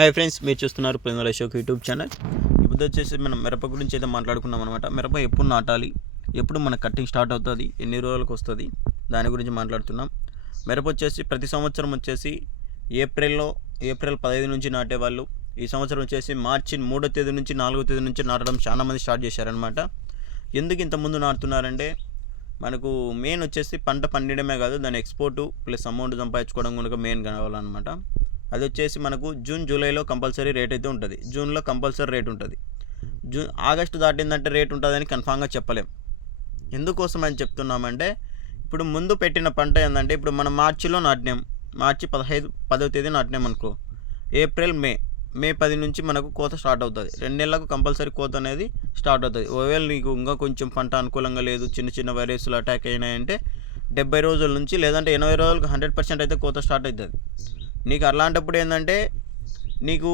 Hi friends మీరు చూస్తున్నారు ప్రేమల అశోక్ యూట్యూబ్ ఛానల్ ఇప్పుడు వచ్చేసి మనం మిరప గురించి అయితే మాట్లాడుకున్నాం అనమాట మిరప ఎప్పుడు నాటాలి? ఎప్పుడు మన కట్టింగ్ స్టార్ట్ అవుతుంది? ఎన్ని రోజులకు వస్తుంది? దాని గురించి మాట్లాడుతున్నాం. మిరప వచ్చేసి ప్రతి సంవత్సరం వచ్చేసి ఏప్రిల్లో ఏప్రిల్ పదహైదు నుంచి నాటేవాళ్ళు. ఈ సంవత్సరం వచ్చేసి మార్చి మూడో తేదీ నుంచి నాలుగో తేదీ నుంచి నాటడం చాలా మంది స్టార్ట్ చేశారనమాట ఎందుకు ఇంతకుముందు నాటుతున్నారంటే మనకు మెయిన్ వచ్చేసి పంట పండించడమే కాదు దాని ఎక్స్పోర్టు ప్లస్ అమౌంట్ సంపాదించుకోవడం కనుక మెయిన్ కావాలన్నమాట. అది వచ్చేసి మనకు జూన్ జూలైలో కంపల్సరీ రేట్ అయితే ఉంటుంది. జూన్లో కంపల్సరీ రేట్ ఉంటుంది. జూన్ ఆగస్టు దాటిందంటే రేట్ ఉంటుందని కన్ఫామ్గా చెప్పలేం. ఎందుకోసం అని చెప్తున్నామంటే ఇప్పుడు ముందు పెట్టిన పంట ఏంటంటే ఇప్పుడు మనం మార్చిలో నాటినాం. మార్చి పదహైదు పదవ తేదీ నాటినాం అనుకో. ఏప్రిల్ మే మే పది నుంచి మనకు కోత స్టార్ట్ అవుతుంది. రెండు నెలలకు కంపల్సరీ కోత అనేది స్టార్ట్ అవుతుంది. ఒకవేళ నీకు ఇంకా కొంచెం పంట అనుకూలంగా లేదు చిన్న చిన్న వైరస్లు అటాక్ అయినాయంటే డెబ్బై రోజుల నుంచి లేదంటే ఎనభై రోజులకు హండ్రెడ్ పర్సెంట్ అయితే కోత స్టార్ట్ అవుతుంది. నీకు అలాంటప్పుడు ఏంటంటే నీకు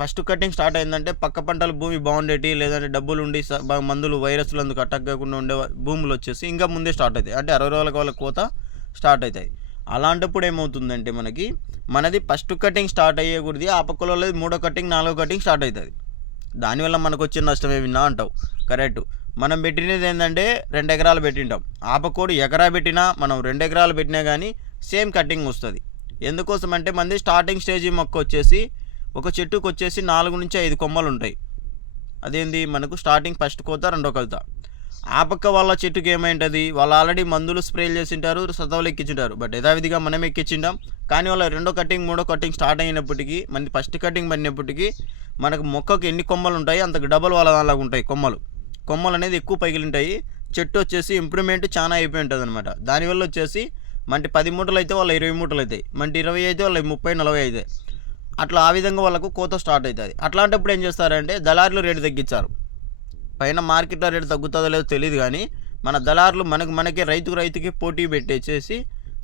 ఫస్ట్ కటింగ్ స్టార్ట్ అయిందంటే పక్క పంటల భూమి బాగుండేటి లేదంటే డబ్బులు ఉండి మందులు వైరస్లు అందుకు అటాక్ కాకుండా ఉండే భూములు వచ్చేసి ఇంకా ముందే స్టార్ట్ అవుతాయి అంటే అరవై రోజులకు వాళ్ళ కోత స్టార్ట్ అవుతాయి అలాంటప్పుడు ఏమవుతుందంటే మనకి మనది ఫస్ట్ కటింగ్ స్టార్ట్ అయ్యే కూడది ఆ పక్కలో వాళ్ళది మూడో కటింగ్ నాలుగో కటింగ్ స్టార్ట్ అవుతుంది దానివల్ల మనకు వచ్చిన నష్టం ఏమిన్నా అంటావు. కరెక్ట్. మనం పెట్టినది ఏంటంటే రెండు ఎకరాలు పెట్టింటాం. ఆపకోడు ఎకరా పెట్టినా మనం రెండు ఎకరాలు పెట్టినా కానీ సేమ్ కటింగ్ వస్తుంది. ఎందుకోసం అంటే మనది స్టార్టింగ్ స్టేజ్ మొక్క వచ్చేసి ఒక చెట్టుకు వచ్చేసి నాలుగు నుంచి ఐదు కొమ్మలు ఉంటాయి అదేంది? మనకు స్టార్టింగ్ ఫస్ట్ కోత రెండో కొలత ఆ పక్క వాళ్ళ చెట్టుకి ఏమైంటుంది? వాళ్ళు ఆల్రెడీ మందులు స్ప్రేలు చేసింటారు సతవలు ఎక్కించుంటారు. బట్ యథావిధిగా మనం ఎక్కించింటాం. కానీ వాళ్ళ రెండో కటింగ్ మూడో కటింగ్ స్టార్ట్ అయినప్పటికీ మన ఫస్ట్ కటింగ్ పడినప్పటికీ మనకు మొక్కకు ఎన్ని కొమ్మలు ఉంటాయి అంతకు డబల్ వాళ్ళ అలాగ ఉంటాయి కొమ్మలు. కొమ్మలు అనేది ఎక్కువ పగిలింటాయి. చెట్టు వచ్చేసి ఇంప్రూవ్మెంట్ చాలా అయిపోయి ఉంటుంది అనమాట దానివల్ల వచ్చేసి మంటి పది మూటలు అయితే వాళ్ళ ఇరవై మూటలు అవుతాయి మంటి ఇరవై అయితే వాళ్ళ ముప్పై నలభై అవుతాయి అట్లా ఆ విధంగా వాళ్ళకు కోత స్టార్ట్ అవుతుంది అట్లాంటప్పుడు ఏం చేస్తారంటే దళారులు రేటు తగ్గించారు. పైన మార్కెట్లో రేటు తగ్గుతుందో లేదో తెలియదు కానీ మన దళారులు మనకు మనకే రైతుకు రైతుకి పోటీ పెట్టేసేసి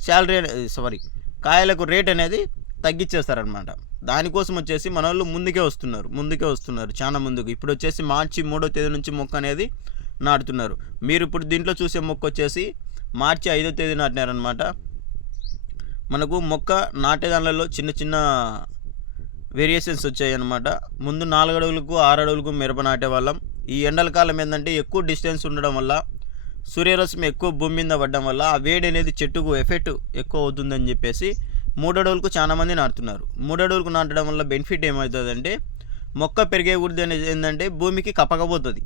శాలరీ సారీ కాయలకు రేట్ అనేది తగ్గించేస్తారనమాట దానికోసం వచ్చేసి మన వాళ్ళు ముందుకే వస్తున్నారు ముందుకే వస్తున్నారు చాలా ముందుకు. ఇప్పుడు వచ్చేసి మార్చి మూడో తేదీ నుంచి మొక్క అనేది నాటుతున్నారు. మీరు ఇప్పుడు దీంట్లో చూసే మొక్క వచ్చేసి మార్చి ఐదో తేదీ నాటినారనమాట మనకు మొక్క నాటేదానిలో చిన్న చిన్న వేరియేషన్స్ వచ్చాయి అనమాట ముందు నాలుగు అడుగులకు ఆరు అడుగులకు మిరప నాటే వాళ్ళం ఈ ఎండల కాలం ఏంటంటే ఎక్కువ డిస్టెన్స్ ఉండడం వల్ల సూర్యరశ్మి ఎక్కువ భూమి మీద పడడం వల్ల ఆ వేడి అనేది చెట్టుకు ఎఫెక్ట్ ఎక్కువ అవుతుందని చెప్పేసి మూడడుగులకు చాలామంది నాటుతున్నారు. మూడడుగులకు నాటడం వల్ల బెనిఫిట్ ఏమవుతుందంటే మొక్క పెరిగే వృద్ధి అనేది ఏంటంటే భూమికి కప్పకపోతుంది.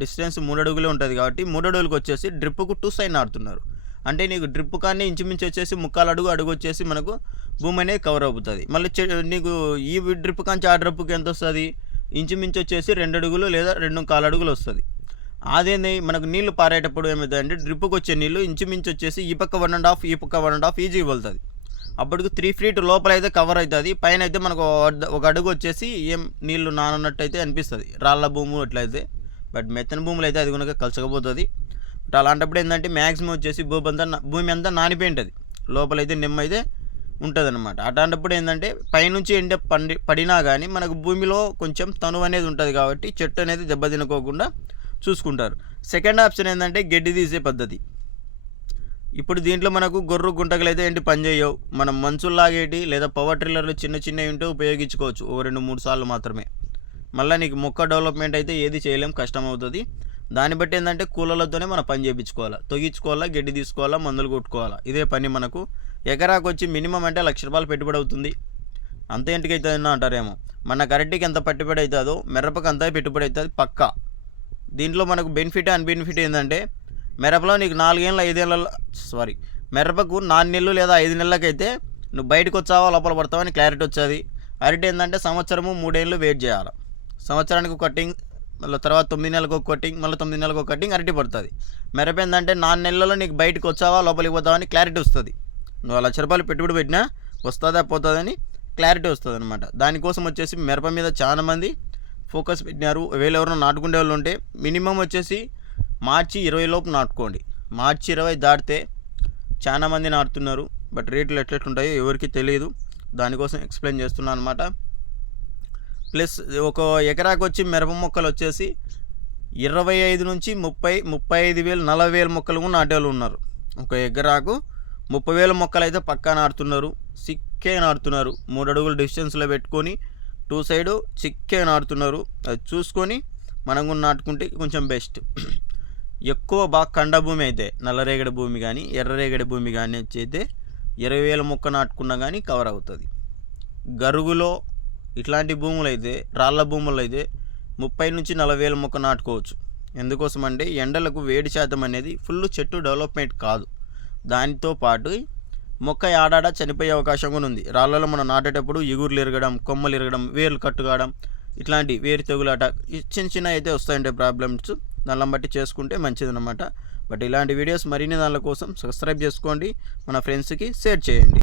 డిస్టెన్స్ మూడు అడుగులే ఉంటుంది కాబట్టి మూడు అడుగులకు వచ్చేసి డ్రిప్కు టూ సైన్ ఆడుతున్నారు. అంటే నీకు డ్రిప్ కానీ ఇంచుమించు వచ్చేసి ముక్కాలు అడుగు అడుగు వచ్చేసి మనకు భూమి అనేది కవర్ అవుతుంది. మళ్ళీ నీకు ఈ డ్రిప్ కాంచి ఆ డ్రిప్కి ఎంత వస్తుంది? ఇంచుమించు వచ్చేసి రెండు అడుగులు లేదా రెండు కాలు అడుగులు వస్తుంది. అదేంది? మనకు నీళ్ళు పారేటప్పుడు ఏమవుతుందంటే డ్రిప్కి వచ్చే నీళ్ళు ఇంచుమించు వచ్చేసి ఈ పక్క వన్ అండ్ హాఫ్ ఈ పక్క వన్ అండ్ హాఫ్ ఈజీ వెళ్తుంది. అప్పటికి త్రీ ఫీట్ లోపల అయితే కవర్ అవుతుంది. పైన అయితే మనకు ఒక ఒక అడుగు వచ్చేసి ఏం నీళ్ళు నానన్నట్టు అయితే అనిపిస్తుంది. రాళ్ళ భూము అట్లయితే. బట్ మెత్తన భూములు అయితే అది కనుక కలచకపోతుంది. బట్ అలాంటప్పుడు ఏంటంటే మ్యాక్సిమం వచ్చేసి భూమి అంతా భూమి అంతా నానిపోయి ఉంటుంది లోపలైతే నిమ్మ అయితే ఉంటుంది అనమాట అట్లాంటప్పుడు ఏంటంటే పైనుంచి ఎండ పండి పడినా కానీ మనకు భూమిలో కొంచెం తనువు అనేది ఉంటుంది కాబట్టి చెట్టు అనేది దెబ్బతినుకోకుండా చూసుకుంటారు. సెకండ్ ఆప్షన్ ఏంటంటే గడ్డి తీసే పద్ధతి. ఇప్పుడు దీంట్లో మనకు గొర్రు గుంటకలు అయితే ఏంటి పని చేయవు. మనం మంచులు లాగేటి లేదా పవర్ ట్రిల్లర్లు చిన్న చిన్నవి ఉంటే ఉపయోగించుకోవచ్చు. ఓ రెండు మూడు సార్లు మాత్రమే. మళ్ళీ నీకు మొక్క డెవలప్మెంట్ అయితే ఏది చేయలేం కష్టం అవుతుంది. దాన్ని బట్టి ఏంటంటే కూలలతోనే మనం పని చేయించుకోవాలా తొగించుకోవాలా గడ్డి తీసుకోవాలా మందులు కొట్టుకోవాలా. ఇదే పని మనకు. ఎకరాకు వచ్చి మినిమం అంటే లక్ష రూపాయలు పెట్టుబడి అవుతుంది. అంత ఇంటికి అవుతుంది అంటారేమో. మన కరెక్ట్కి ఎంత పెట్టుబడి అవుతుందో మిరపకు అంత పెట్టుబడి అవుతుంది పక్కా. దీంట్లో మనకు బెనిఫిట్ అండ్ బెనిఫిట్ ఏంటంటే మిరపలో నీకు నాలుగేళ్ళ ఐదేళ్ళ సారీ మిరపకు నాలుగు నెలలు లేదా ఐదు నెలలకైతే నువ్వు బయటకు వచ్చావా లోపల పడతావా అని క్లారిటీ వచ్చేది. అరటి ఏంటంటే సంవత్సరము మూడేళ్ళు వెయిట్ చేయాలి. సంవత్సరానికి ఒక కటింగ్ మళ్ళీ తర్వాత తొమ్మిది నెలలకు ఒక కటింగ్ మళ్ళీ తొమ్మిది నెలలకు ఒక కటింగ్ అరటి పడుతుంది. మిరప ఏంటంటే నాలుగు నెలల్లో నీకు బయటకు వచ్చావా లోపలికి పోతావా అని క్లారిటీ వస్తుంది. నువ్వు లక్ష రూపాయలు పెట్టుబడి పెట్టినా వస్తుందా పోతుందని క్లారిటీ వస్తుంది అనమాట దానికోసం వచ్చేసి మిరప మీద చాలా మంది ఫోకస్ పెట్టినారు. వేలు ఎవరైనా నాటుకునే వాళ్ళు ఉంటే మినిమం వచ్చేసి మార్చి ఇరవై లోపు నాటుకోండి. మార్చి ఇరవై దాటితే చాలా మంది నాటుతున్నారు. బట్ రేట్లు ఎట్లెట్లుంటాయో ఎవరికి తెలియదు. దానికోసం ఎక్స్ప్లెయిన్ చేస్తున్నాను అనమాట ప్లస్ ఒక ఎకరాకు వచ్చి మిరప మొక్కలు వచ్చేసి ఇరవై ఐదు నుంచి ముప్పై ముప్పై ఐదు వేలు నలభై వేల మొక్కలు కూడా నాటేవాళ్ళు ఉన్నారు. ఒక ఎకరాకు ముప్పై వేల మొక్కలు అయితే పక్కా నాటుతున్నారు. చిక్కే నాటుతున్నారు. మూడు అడుగులు డిస్టెన్స్లో పెట్టుకొని టూ సైడు చిక్కే నాటుతున్నారు. అది చూసుకొని మనం కూడా నాటుకుంటే కొంచెం బెస్ట్ ఎక్కువ బాగా కండ భూమి అయితే నల్లరేగడి భూమి కానీ ఎర్రరేగడి భూమి కానీ వచ్చి అయితే ఇరవై వేల మొక్క నాటుకున్నా కానీ కవర్ అవుతుంది. గరుగులో ఇట్లాంటి భూములు అయితే రాళ్ళ భూములు అయితే ముప్పై నుంచి నలభై వేల మొక్క నాటుకోవచ్చు. ఎందుకోసం అంటే ఎండలకు వేడి శాతం అనేది ఫుల్ చెట్టు డెవలప్మెంట్ కాదు. దానితో పాటు మొక్క ఆడాడ చనిపోయే అవకాశం కూడా ఉంది. రాళ్ళలో మనం నాటేటప్పుడు ఎగురులు ఎరగడం కొమ్మలు ఎరగడం వేర్లు కట్టుకోవడం ఇట్లాంటి వేరు తెగులాట చిన్న చిన్న అయితే వస్తాయంటే ప్రాబ్లమ్స్ దాన్ని బట్టి చేసుకుంటే మంచిదన్నమాట. బట్ ఇలాంటి వీడియోస్ మరిన్ని దానిల కోసం సబ్స్క్రైబ్ చేసుకోండి. మన ఫ్రెండ్స్కి షేర్ చేయండి.